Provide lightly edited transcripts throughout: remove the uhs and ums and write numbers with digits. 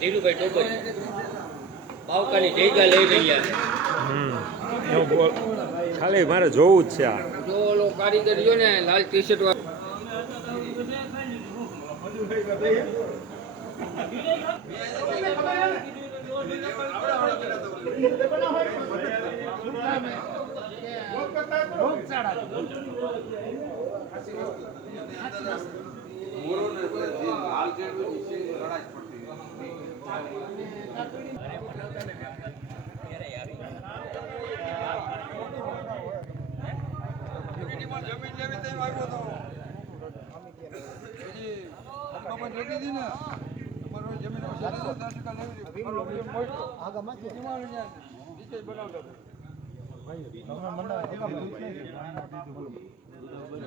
Dhirubhai topper બાવકાની જગ્યા લઈ રહ્યા છે. એવું બોલ, ખાલી મારે જોવું જ છે. આ જો ઓલો કારીગર રહ્યો ને લાલ ટી શર્ટ વાળો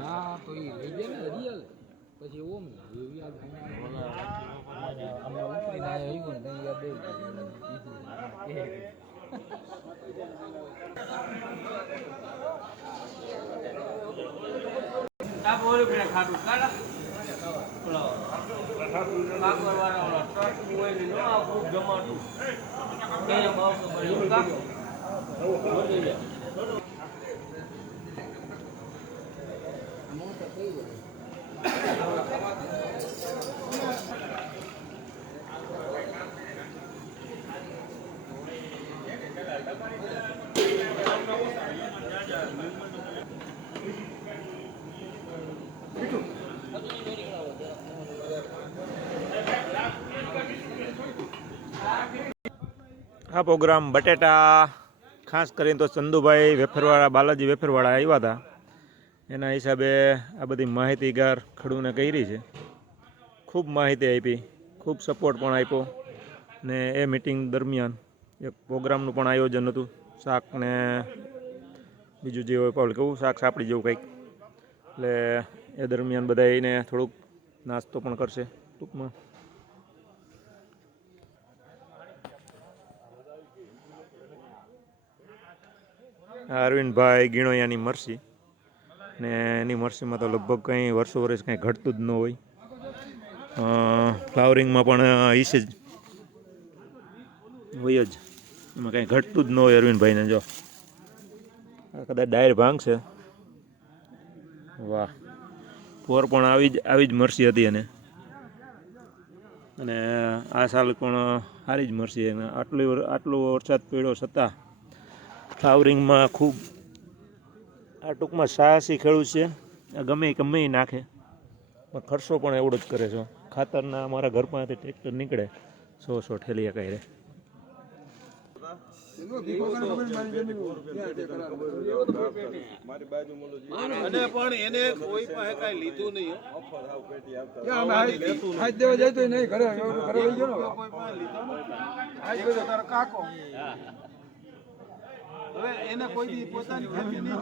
હા તો એ લઈ જાય ને રિયલ પછી ઓમ આ પ્રોગ્રામ બટેટા ખાસ કરીને તો ચંદુભાઈ વેફરવાળા, બાલાજી વેફરવાળા આવ્યા હતા. એના હિસાબે આ બધી માહિતીગાર ખેડૂને કરી છે. ખૂબ માહિતી આપી, ખૂબ સપોર્ટ પણ આપ્યો. ને એ મિટિંગ દરમિયાન એક પ્રોગ્રામનું પણ આયોજન હતું. શાક ને બીજું જે હોય પાવલ કેવું શાક સાપડી જેવું કંઈક. એટલે એ દરમિયાન બધા એને થોડુંક નાસ્તો પણ કરશે ટૂંકમાં. અરવિંદભાઈ ગીણોયાની મરસી ને એની મરસીમાં તો લગભગ કંઈ વર્ષ કંઈ ઘટતું જ ન હોય. ફ્લાવરિંગમાં પણ ઈસે જ હોય જ, એમાં કંઈ ઘટતું જ ન હોય અરવિંદભાઈને. જો કદાચ ડાયર ભાંગશે. વાહ, પોર પણ આવી જ મરસી હતી એને. અને આ સાલ પણ સારી જ મરસી. એને આટલો વરસાદ પડ્યો છતાં ફ્લાવરિંગમાં ખૂબ આ ટૂંકમાં સાહસી ખેડૂત છે. ગમે નાખે પણ ખર્ચો પણ એવડો જ કરે છે. ખાતરના અમારા ઘર પાસેથી ટ્રેક્ટર નીકળે 100 ઠેલિયા કાંઈ રે. અને પણ એને કોઈ પાસે કઈ લીધું નહીં. કાકો હવે એને કોઈ દી પોતાની ખેતી નહીં